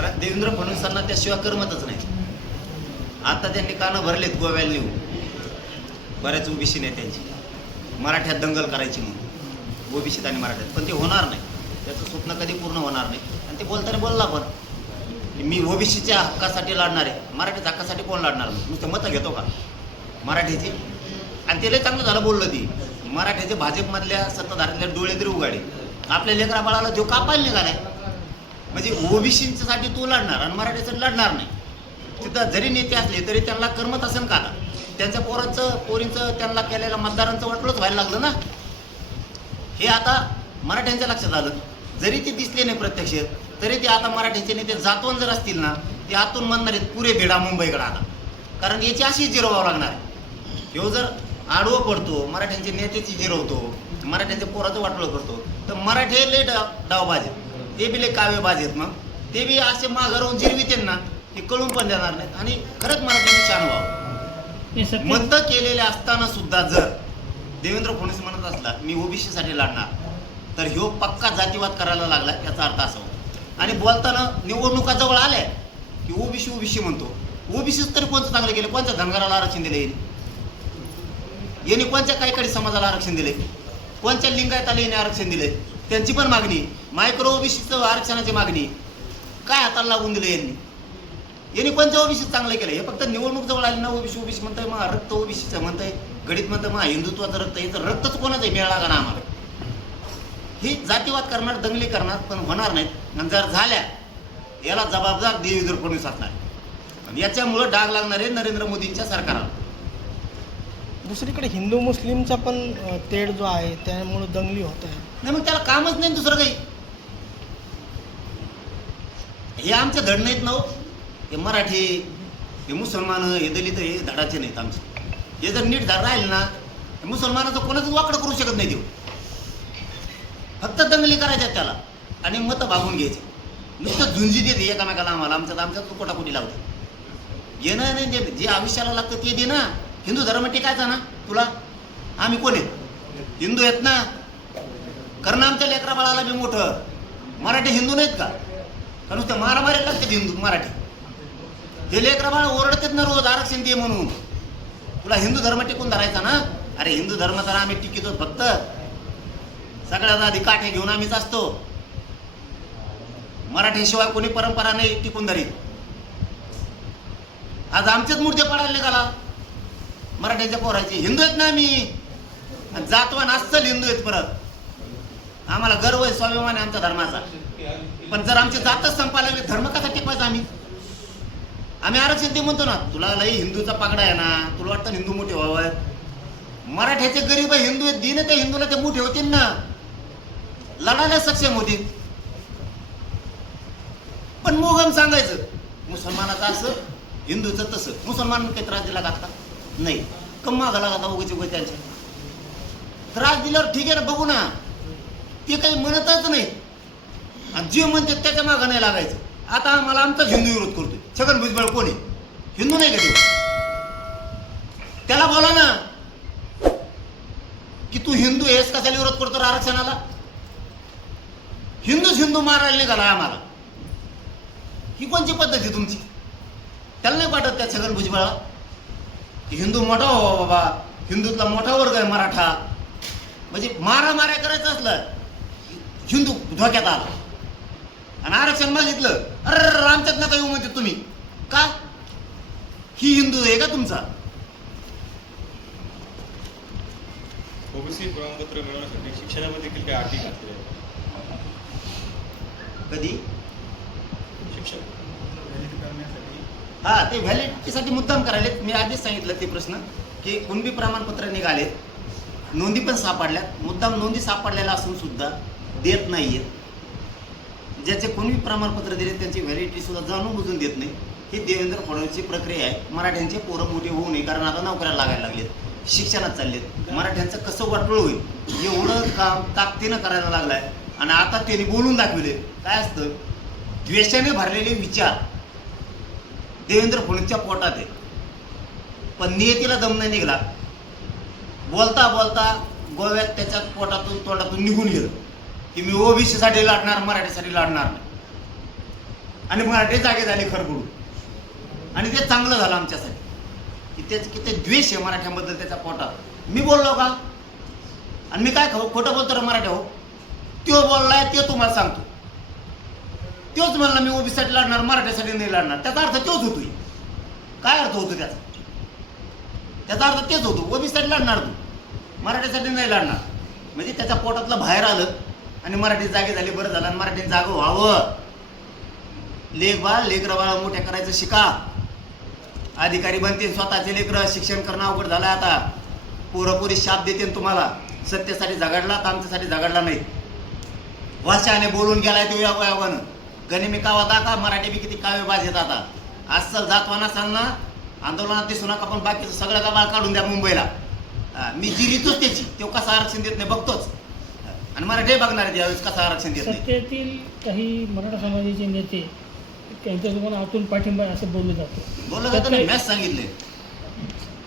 कारण देवेंद्र फडणवीसांना त्याशिवाय करमतच नाही. आता त्यांनी कानं भरलेत गोव्याला नेऊन. बऱ्याच ओबीसी नेत्यांची. मराठ्यात दंगल करायची म्हणून. ओबीसीत आणि मराठ्यात. पण ते होणार नाही. त्याचं स्वप्न कधी पूर्ण होणार नाही. आणि ते बोलताना बोलला पण. मी ओबीसीच्या हक्कासाठी लढणार आहे. मराठीच्या हक्कासाठी कोण लढणार नुसतं मतं घेतो का? मराठीची आणि ते चांगलं झालं बोललं ती. मराठीचे भाजपमधल्या सत्ताधाऱ्यातल्या डोळे तरी उघाडे. आपल्या लेकरा बाळाला देव कापायला निघालाय. म्हणजे ओबीसीसाठी तो लढणार आणि मराठीसाठी लढणार नाही. तिथं जरी नेते असले तरी त्यांना करमत असेल का त्यांच्या पोरांचं पोरींचं त्यांना केलेल्या मतदारांचं वाटलंच व्हायला लागलं ना? हे आता मराठ्यांच्या लक्षात आलं. जरी ते दिसले नाही प्रत्यक्ष तरी ते आता मराठ्यांचे नेते जातवन जर असतील ना ते आतून म्हणणार आहेत पुरे भेडा मुंबईकडे आता. कारण याची अशी जिरवावं लागणार आहे. ह्यो जर आडवं पडतो मराठ्यांचे नेत्याची जिरवतो मराठ्यांच्या पोराचं वाटलं करतो तर मराठी लय डावबाज आहेत. ते बी लय कावेबाज आहेत मग. ते बी असे माघार राहून जिरविते ना ते कळून पण देणार नाहीत. आणि खरंच मराठ्यांनी शान व्हावं. हे सत्य मत केलेले असताना सुद्धा जर देवेंद्र फडणवीस म्हणत असला मी ओबीसी साठी लढणार तर ह्यो पक्का जातीवाद करायला लागला याचा अर्थ असा होतो. आणि बोलताना निवडणुका जवळ आल्या की ओबीसी ओबीसी म्हणतो. ओबीसीच तरी कोणतं चांगलं केलं? कोणत्या धनगराला आरक्षण दिलं यांनी? कोणत्या काही काही समाजाला आरक्षण दिले? कोणत्या लिंगायताला याने आरक्षण दिले? त्यांची पण मागणी. मायक्रो ओबीसीचं आरक्षणाची मागणी. काय हाताला लागून दिलं यांनी? यांनी कोणत्या ओबीसी चांगलं केलं हे फक्त निवडणूक जवळ आली ना ओबीसी ओबीसी म्हणताय मग रक्त ओबीसीचं म्हणताय गणित म्हणतं मग हिंदुत्वाचं रक्त याचं रक्तच कोणाचं आहे? मिळाला का ना आम्हाला? ही जातीवाद करणार दंगली करणार पण होणार नाहीत. आणि जर झाल्या याला जबाबदार देवेंद्र फडणवीस असणार आणि याच्यामुळं डाग लागणार आहे नरेंद्र मोदींच्या सरकारला. दुसरीकडे हिंदू मुस्लिमचा पण तेढ जो आहे त्यामुळे दंगली होत आहे. नाही मग त्याला कामच नाही दुसरं काही. हे आमचे धड नाहीत ना हो. हे. मराठी हे मुसलमान हे दलित हे धडाचे नाहीत आमचे. हे जर नीट धड राहील ना हे मुसलमानाचं कोणाचं वाकडं करू शकत नाही देऊ फक्त दंगली करायच्या त्याला आणि मतं भागून घ्यायचे. नुसतं झुंजी देते एकामेकाला आम्हाला. आमच्या आमच्यात कोटाकोटी लावते. येणं नाही दे जे आयुष्याला लागतं ते दे ना हिंदू धर्म टिकायचा ना तुला? आम्ही कोण आहेत? हिंदू आहेत ना? कारण आमच्या लेकरा बाळाला बी मोठं मराठी हिंदू नाहीत का? कारण नुसतं मारामारी लागतात हिंदू मराठी. हे लेकरा बाळ ओरडतात ना रोज आरक्षण दे म्हणून. तुला हिंदू धर्म टिकून धरायचा ना? अरे हिंदू धर्म तर आम्ही टिकितो फक्त. सगळ्यात आधी काठे घेऊन आम्हीच असतो. मराठीशिवाय कोणी परंपरा नाही टिकून धरीत. आज आमचेच मूर्ते पडायला निघाला. मराठ्याच्या पोराचे हिंदू आहेत ना आम्ही. जातवान अस्सल हिंदू आहेत परत. आम्हाला गर्व आहे स्वाभिमान आहे आमच्या धर्माचा. पण जर आमची जातच संपायला लागली धर्म कसा टिकवायचा आम्ही? आम्ही आरक्षण ते म्हणतो ना तुला लई हिंदूचा पागडा आहे ना तुला वाटतं हिंदू मोठे व्हावं? मराठ्याचे गरीब आहे हिंदू आहेत दिन त्या हिंदूला ते मोठे होतील ना? लढायला सक्षम होतील. पण मोगम सांगायचं मुसलमानाचं असं हिंदूचं तसं. मुसलमान काही त्रास दिला का नाही. कम्मा घाला का उगाच त्यांच्या. त्रास दिल्यावर ठीक आहे ना बघू ना. ते काही म्हणतच नाही. आणि जे म्हणते त्याच्या मागं नाही लागायचं. आता आम्हाला आमचाच हिंदू विरोध करतोय. छगन भुजबळ कोणी हिंदू नाही का ते? त्याला बोला ना की तू हिंदू आहेस कशाला विरोध करतो आरक्षणाला? हिंदूच हिंदू मारायला निघाला आम्हाला. ही कोणची पद्धत आहे तुमची? त्याला नाही वाटत त्या छगन भुजबळा? की हिंदू मोठा हो बाबा. हिंदूतला मोठा वर्ग आहे मराठा. म्हणजे मारा माऱ्या करायचं असलं हिंदू धोक्यात आला. आणि आरक्षण मागितलं. अरे आमच्यात नका येऊ म्हणते तुम्ही. का? ही हिंदू आहे का तुमचा? ओबीसी प्रमाणपत्र मिळवण्यासाठी शिक्षणामध्ये देखील काही अटी. कधी? शिक्षण. हा ते व्हॅलिडिटीसाठी मुद्दाम करायलेत. मी आधीच सांगितलं ते प्रश्न की कुणबी प्रमाणपत्र निघालेत? नोंदी पण सापडल्यात. मुद्दाम नोंदी सापडलेल्या असून सुद्धा देत नाही आहेत ज्याचे कोणी प्रमाणपत्र दिले त्यांची व्हॅलिडिटी सुद्धा जाणून बुजून देत नाही. ही देवेंद्र फडणवीसची प्रक्रिया आहे. मराठ्यांचे पोरं मोठे होऊ नये कारण आता नोकऱ्या लागायला लागलेत. शिक्षणात चाललेत. मराठ्यांचं कसं वाटोळ होईल? एवढं काम ताकदीनं करायला लागलाय. आणि आता त्यांनी बोलून दाखविले काय असतं? द्वेषाने भरलेले विचार देवेंद्र फडणवीसच्या पोटात आहे पण नियतीला दम नाही निघाला. बोलता बोलता गोव्यात त्याच्या पोटातून तोंडातून निघून गेलं. की मी ओबीसीसाठी लढणार मराठीसाठी लढणार आणि मराठी जागे झाले खरबडून आणि ते चांगलं झालं आमच्यासाठी. की तेच किती द्वेष आहे मराठ्यांबद्दल त्याच्या पोटात. मी बोललो का? आणि मी काय खाऊ खोटं बोलतो रे मराठ्या हो त्यो बोललाय ते तुम्हाला सांगतो. तोच म्हणला मी ओबीसीसाठी लढणार मराठीसाठी नाही लढणार. त्याचा अर्थ तोच होतोय. काय अर्थ होतो त्याचा? त्याचा अर्थ तेच होतो. ओबीसीसाठी लढणार तू. मराठीसाठी नाही लढणार. म्हणजे त्याच्या पोटातलं बाहेर आलं. आणि मराठी जागे झाली बरं झालं. आणि मराठी जागं व्हावं. लेख बाळ लेकरं बाळा मोठ्या करायचं शिका. अधिकारी बनतील स्वतःचे लेकरं. शिक्षण करणं अवघड झालं आता. पोरपोरी शाप देतील तुम्हाला. सत्तेसाठी झगडला तर आमच्यासाठी झगडला नाही. वाशाने बोलून गेलाय तो योगायोगानं गणिमी कावा दाखा मराठी बी किती कावे बाजेत आता. अस्सल जातवाना सांगना आंदोलनात दिसू नका पण बाकीचं सगळं गबाळ काढून द्या मुंबईला. मी मी जिरीतोच त्याची. तो कसा आरक्षण देत नाही बघतोच. आणि मराठी बघणार आहे त्यावेळेस कसं आरक्षण देत नाही? सत्तेतील काही मराठा समाजाचे नेते त्यांच्या लोकांना आतून पाठिंबा आहे असं बोललं जातं. बोलत होतं ना मॅच सांगितले.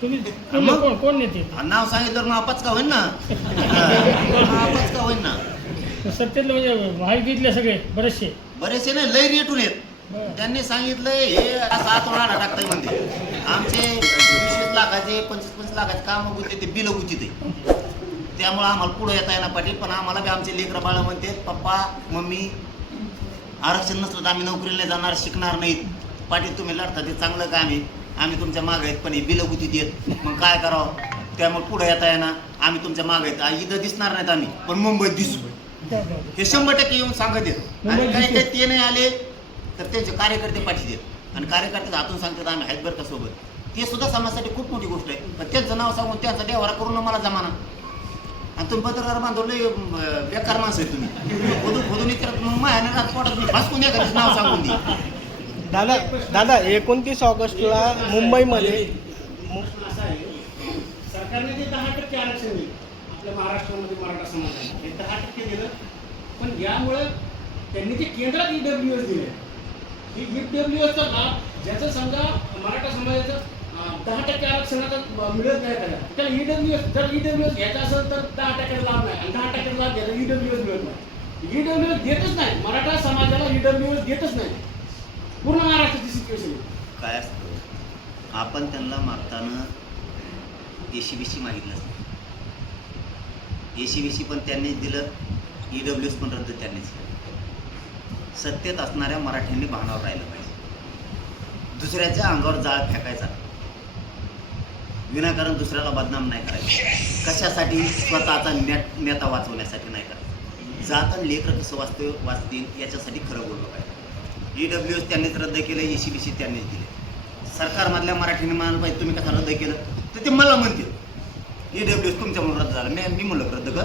तुम्ही मग? कोण कोण नेते? नाव सांगितलं मग आपच का होईन? ना आपच का होईन? ना सत्तेतले म्हणजे महायुतीतले सगळे बरेचसे. बरेचसे नाही लय रेटून येत बरं. त्यांनी सांगितलंय हे सात वेळा टाकताय म्हणते. आमचे वीस लाखाचे पंचवीस पंचवीस लाखाचे काम होते ते बिल उचित आहे त्यामुळे आम्हाला पुढे येता येणार पाटील. पण आम्हाला बी आमचे लेकरं बाळ म्हणते पप्पा मम्मी आरक्षण नसलं तर आम्ही नोकरीला जाणार शिकणार नाहीत. पाटील तुम्ही लढता ते चांगलं काम आहे. आम्ही तुमच्या मागे आहेत पण हे बिल येत मग काय करावं? त्यामुळे पुढे येता येणार. आम्ही तुमच्या मागे आहेत. इथं दिसणार नाहीत आम्ही पण मुंबईत दिसू. हे शंभर टक्के येऊन सांगत येत आणि काही. काही ते नाही आले तर त्यांचे कार्यकर्ते पाठी देत आणि कार्यकर्ते हातून सांगतात आम्ही आहेत बरं का सोबत. ते सुद्धा समाजासाठी खूप मोठी गोष्ट आहे. पण त्यांचं नाव सांगून त्यांचा देवारा करून मला जमाना. आणि तुम्ही पत्रकार बांधव लय अं, बेकार माणसं आहे तुम्ही. खोदून खोदून विचारत मग मायाने रात पोटात मी भासकून एखादं नाव सांगून दे दादा दादा एकोणतीस ऑगस्टला मुंबईमध्ये मु- असं आहे सरकारने जे दहा टक्के आरक्षण दिलं आपल्या महाराष्ट्रामध्ये मराठा समाजाला हे दहा टक्के दिलं. पण यामुळं त्यांनी जे केंद्रात ई डब्ल्यू एस दिले ही ई डब्ल्यू एसचा लाभ ज्याचं समजा मराठा समाजाचं दहा टक्के आरक्षणाचा मिळत नाही त्याला. त्याला ई डब्ल्यू एस जर ई डब्ल्यू एस घ्यायचा असेल तर दहा टक्क्याचा लाभ नाही. आणि दहा टक्क्याचा लाभ घ्यायचा ई डब्ल्यू एस मिळत नाही. ई डब्ल्यू एस देतच नाही. मराठा समाजाला ई डब्ल्यू एस देतच नाही. पूर्ण महाराष्ट्राची सिच्युएशन आहे. काय असतं? आपण त्यांना मागताना एसी बी सी मागितलं एसी बी सी पण त्यांनीच दिलं ई डब्ल्यू एस पण रद्द त्यांनीच केलं. सत्तेत असणाऱ्या मराठ्यांनी भानावर राहिलं पाहिजे. दुसऱ्याच्या अंगावर जाळ फेकायचा. विनाकारण दुसऱ्याला बदनाम नाही करायचं. कशासाठी? स्वतःचा नेट नेता वाचवण्यासाठी नाही करायचं. जात आणि लेकरं कसं वाचतो वाचतील याच्यासाठी खरं बोललं पाहिजे. ई डब्ल्यू एस त्यांनीच रद्द केलं ए सी बी सी त्यांनीच दिले. सरकारमधल्या मराठीने मान पाहिजे तुम्ही कसं रद्द केलं? तर ते मला म्हणतील. ई डब्ल्यू एस तुमच्यामुळे रद्द झालं. मी मी म्हणलं रद्द कर.